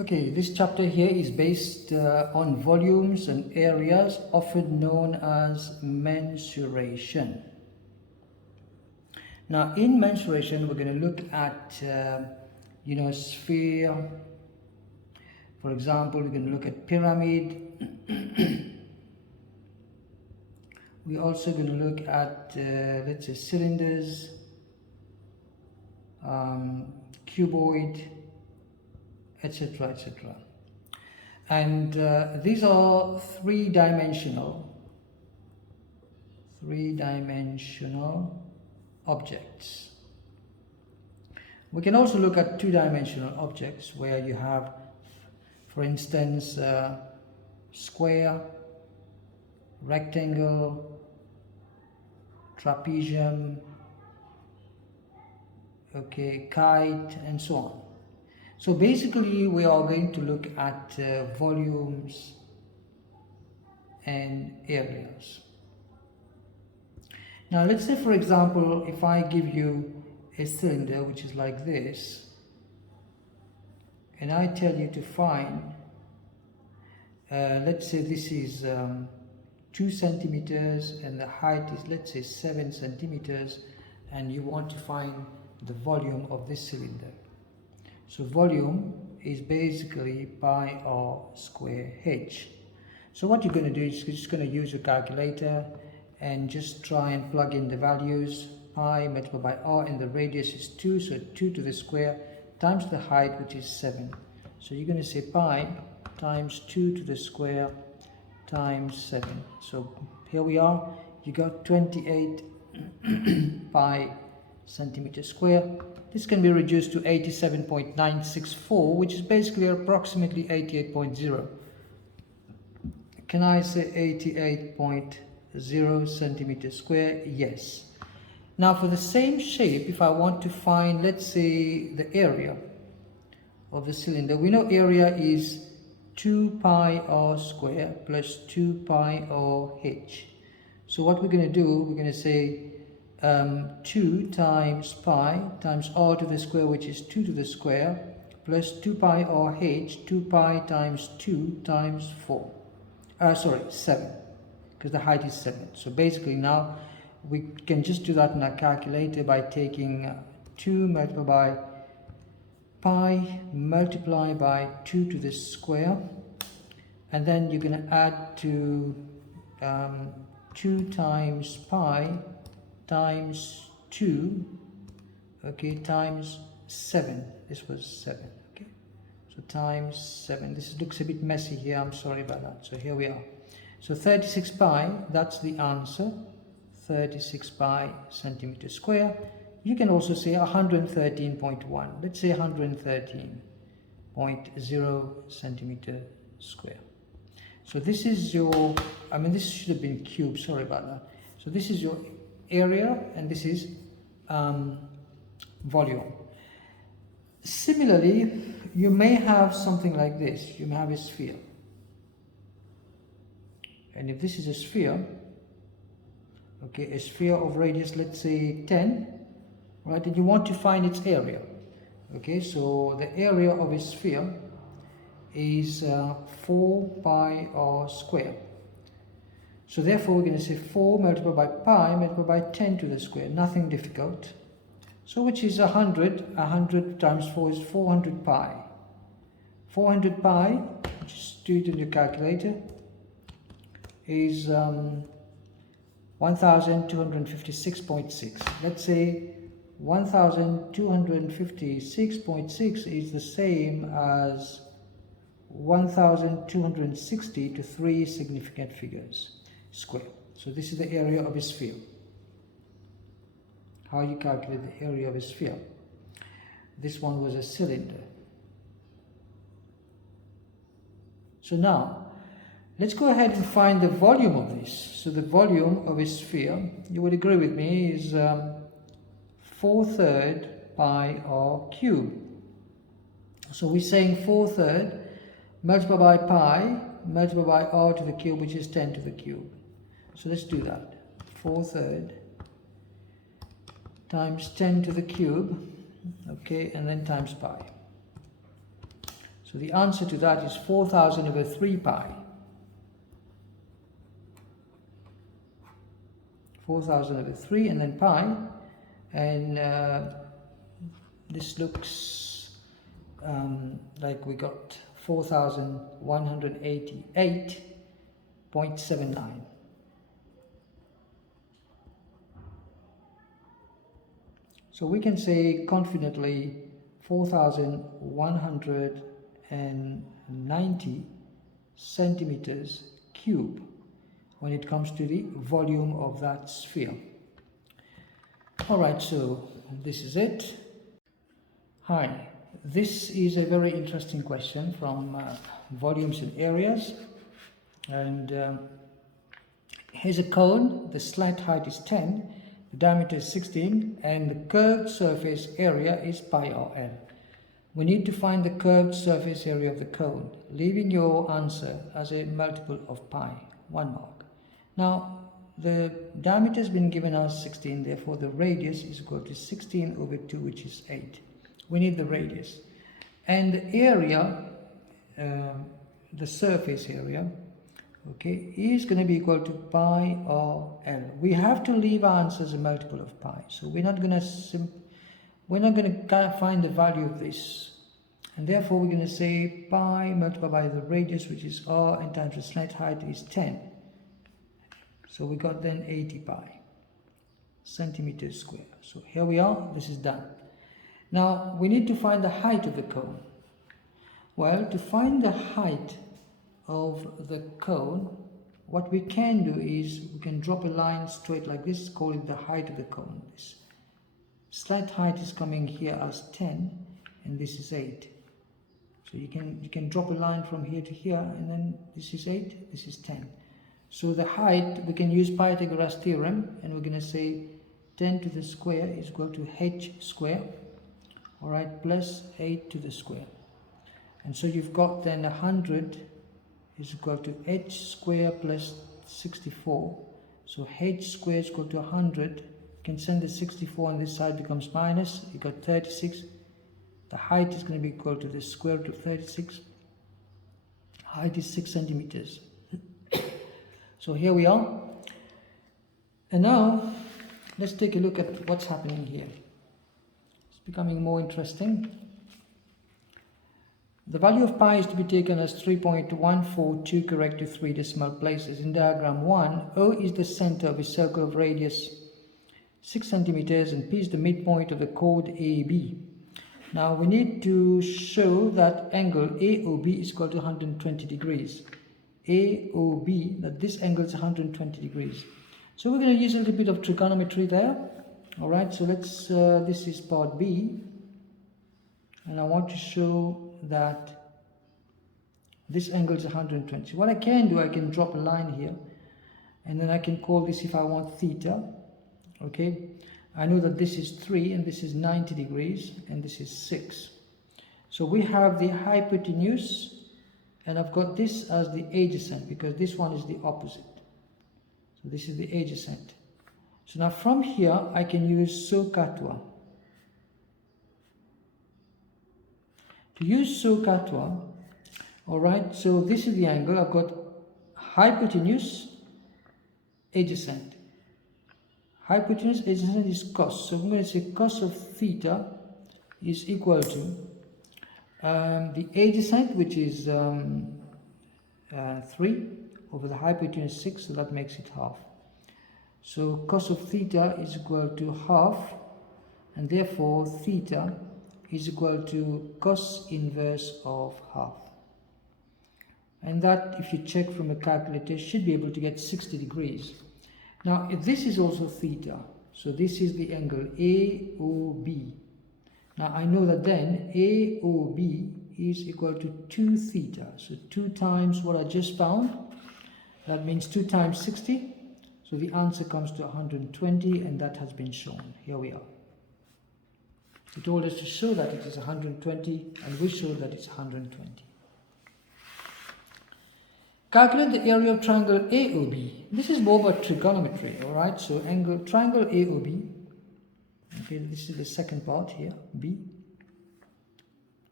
Okay, this chapter here is based on volumes and areas, often known as mensuration. Now, in mensuration, we're going to look at, sphere. For example, we're going to look at pyramid. We're also going to look at, let's say, cylinders, cuboid, etc., etc. And these are three-dimensional objects. We can also look at two-dimensional objects where you have, for instance, square, rectangle, trapezium, okay, kite, and so on. So basically we are going to look at volumes and areas. Now let's say, for example, if I give you a cylinder which is like this, and I tell you to find, let's say this is 2 centimeters and the height is, let's say, 7 centimeters, and you want to find the volume of this cylinder. So volume is basically pi r square h. So what you're going to do is you're just going to use your calculator and just try and plug in the values. Pi multiplied by r, and the radius is 2, so 2 to the square times the height, which is 7. So you're going to say pi times 2 to the square times 7. So here we are, you got 28 pi centimeter square. This can be reduced to 87.964, which is basically approximately 88.0. Can I say 88.0 centimeters square? Yes. Now for the same shape, if I want to find, let's say, the area of the cylinder, we know area is 2 pi r square plus 2 pi r h. So what we're going to do, we're going to say 2 times pi times r to the square, which is 2 to the square, plus 2 pi r h, 2 pi times 2 times 7, because the height is 7. So basically now we can just do that in our calculator by taking 2 multiplied by pi multiplied by 2 to the square, and then you're going to add to 2 times pi times 2, okay, times 7. This was 7, okay, so times 7. This looks a bit messy here, I'm sorry about that. So here we are. So 36 pi, that's the answer, 36 pi centimeter square. You can also say 113.1, let's say 113.0 centimeter square. So this is your, this should have been cube, sorry about that. So this is your area, and this is volume. Similarly, you may have something like this. You may have a sphere, and if this is a sphere, okay, a sphere of radius, let's say 10, right, and you want to find its area, okay, so the area of a sphere is 4 pi r square. So therefore we're going to say 4 multiplied by pi multiplied by 10 to the square, nothing difficult. So which is 100, 100 times 4 is 400 pi. 400 pi, just do it in your calculator, is 1256.6. Let's say 1256.6 is the same as 1260 to 3 significant figures square. So this is the area of a sphere. How you calculate the area of a sphere? This one was a cylinder. So now let's go ahead and find the volume of this. So the volume of a sphere, you would agree with me, is 4/3 pi r cube. So we're saying 4/3 multiplied by pi multiplied by r to the cube, which is 10 to the cube. So let's do that. 4/3 times 10 to the cube, okay, and then times pi. So the answer to that is 4000 over 3 pi. 4000 over 3 and then pi, and this looks like we got 4188.79. So we can say confidently 4190 centimeters cube when it comes to the volume of that sphere. Alright, so this is it. Hi, this is a very interesting question from volumes and areas. And here's a cone, the slat height is 10, the diameter is 16, and the curved surface area is pi r L. We need to find the curved surface area of the cone, leaving your answer as a multiple of pi, 1 mark. Now, the diameter has been given as 16, therefore the radius is equal to 16 over 2, which is 8. We need the radius. And the area, the surface area, okay, is going to be equal to pi r L. We have to leave our answer as a multiple of pi. So we're not going to find the value of this. And therefore we're going to say pi multiplied by the radius, which is r, and times the slat height is 10. So we got then 80 pi centimeters square. So here we are, this is done. Now we need to find the height of the cone. Well, to find the height of the cone, what we can do is we can drop a line straight like this, call it the height of the cone. This slat height is coming here as 10 and this is 8. So you can drop a line from here to here, and then this is 8, this is 10. So the height, we can use Pythagoras theorem, and we're going to say 10 to the square is equal to h square, all right, plus 8 to the square. And so you've got then 100 is equal to h square plus 64. So h square is equal to 100. You can send the 64 on this side, becomes minus. You got 36. The height is going to be equal to the square root of 36. Height is 6 centimeters. So here we are. And now let's take a look at what's happening here. It's becoming more interesting. The value of pi is to be taken as 3.142 correct to 3 decimal places. In diagram 1, O is the center of a circle of radius 6 centimeters and P is the midpoint of the chord AB. Now we need to show that angle AOB is equal to 120 degrees. AOB, that this angle is 120 degrees. So we're going to use a little bit of trigonometry there. Alright, so let's, this is part B. And I want to show that this angle is 120. What I can do, I can drop a line here. And then I can call this, if I want, theta. Okay, I know that this is 3 and this is 90 degrees and this is 6. So we have the hypotenuse, and I've got this as the adjacent because this one is the opposite. So this is the adjacent. So now from here I can use SOHCAHTOA. To use SOHCAHTOA, alright, so this is the angle. I've got hypotenuse, adjacent. Hypotenuse, adjacent is cos. So I'm going to say cos of theta is equal to the adjacent, which is 3 over the hypotenuse 6, so that makes it half. So cos of theta is equal to half, and therefore theta is equal to cos inverse of half. And that, if you check from a calculator, should be able to get 60 degrees. Now, if this is also theta, so this is the angle AOB. Now, I know that then AOB is equal to 2 theta. So 2 times what I just found, that means 2 times 60. So the answer comes to 120, and that has been shown. Here we are. He told us to show that it is 120, and we showed that it's 120. Calculate the area of triangle AOB. This is more about trigonometry, alright? So triangle AOB. Okay, this is the second part here, B.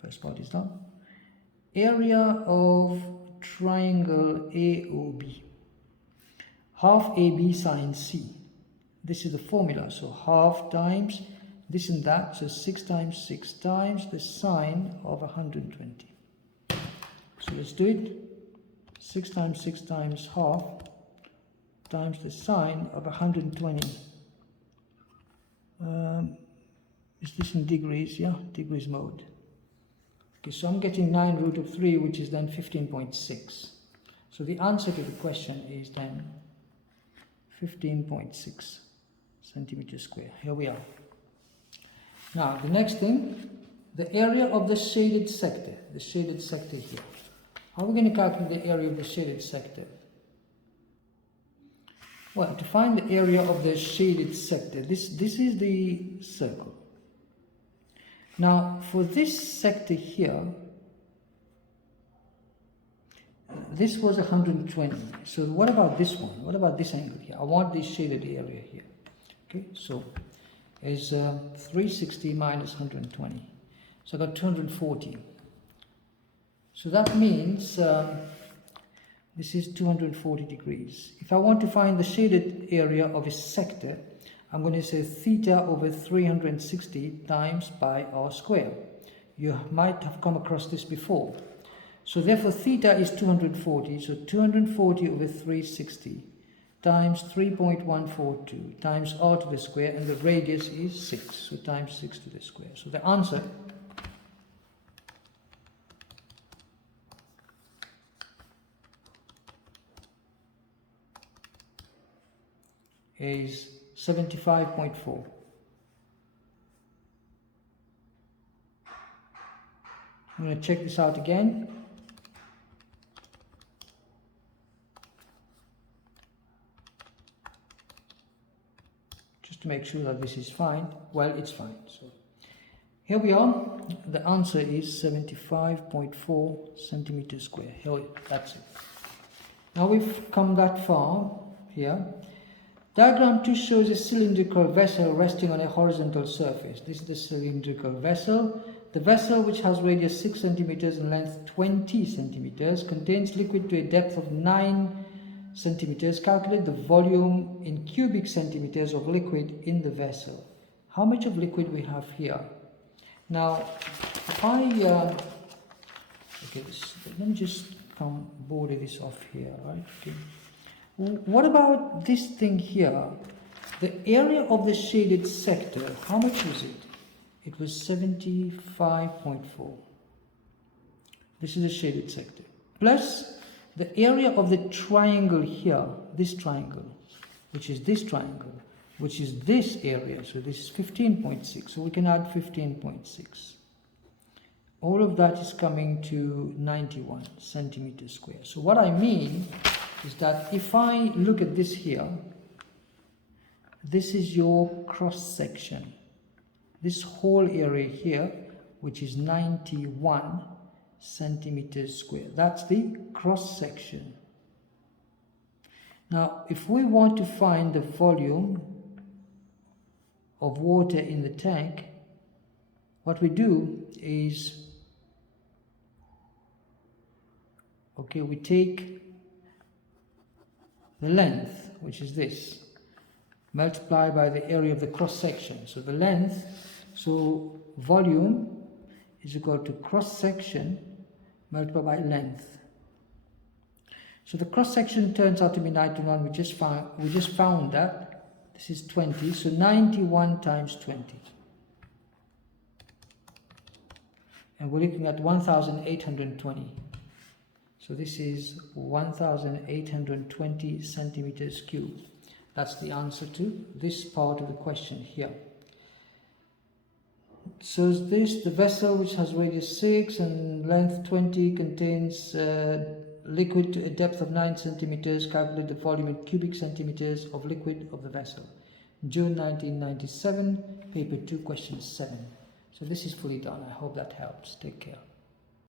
First part is done. area of triangle AOB. Half AB sine C. This is the formula. So half times this and that. So 6 times 6 times the sine of 120. So let's do it. 6 times 6 times half times the sine of 120. Is this in degrees? Yeah, degrees mode. Okay, so I'm getting 9 root of 3, which is then 15.6. So the answer to the question is then 15.6 centimeters square. Here we are. Now, the next thing, the area of the shaded sector here. How are we going to calculate the area of the shaded sector? Well, to find the area of the shaded sector, this is the circle. Now, for this sector here, this was 120. So what about this one? What about this angle here? I want this shaded area here. Okay, so is 360 minus 120. So I got 240. So that means this is 240 degrees. If I want to find the shaded area of a sector, I'm going to say theta over 360 times pi r square. You might have come across this before. So therefore theta is 240. So 240 over 360 times 3.142 times r to the square, and the radius is 6. So times 6 to the square. So the answer is 75.4. I'm going to check this out again. Just to make sure that this is fine. Well, it's fine. So here we are. The answer is 75.4 centimeters square. Here, that's it. Now we've come that far here. Diagram 2 shows a cylindrical vessel resting on a horizontal surface. This is the cylindrical vessel. The vessel, which has radius 6 centimeters and length 20 centimeters, contains liquid to a depth of 9 centimeters. Calculate the volume in cubic centimeters of liquid in the vessel. How much of liquid we have here? Now, if I let me just border this off here, right? Okay. What about this thing here? The area of the shaded sector, how much was it? It was 75.4. This is a shaded sector. Plus the area of the triangle here, this triangle, which is this triangle, which is this area. So this is 15.6. So we can add 15.6. All of that is coming to 91 centimeters square. So what I mean is that if I look at this here, this is your cross section. This whole area here, which is 91 centimeters square. That's the cross section. Now, if we want to find the volume of water in the tank, what we do is, okay, we take the length, which is this, multiply by the area of the cross section. So the length, so volume is equal to cross section multiplied by length. So the cross section turns out to be 91. We just found that this is 20. So 91 times 20, and we're looking at 1,820. So this is 1,820 centimeters cubed. That's the answer to this part of the question here. So this, the vessel, which has radius 6 and length 20, contains liquid to a depth of 9 centimeters. Calculate the volume in cubic centimeters of liquid of the vessel. June 1997, paper 2, question 7. So this is fully done. I hope that helps. Take care.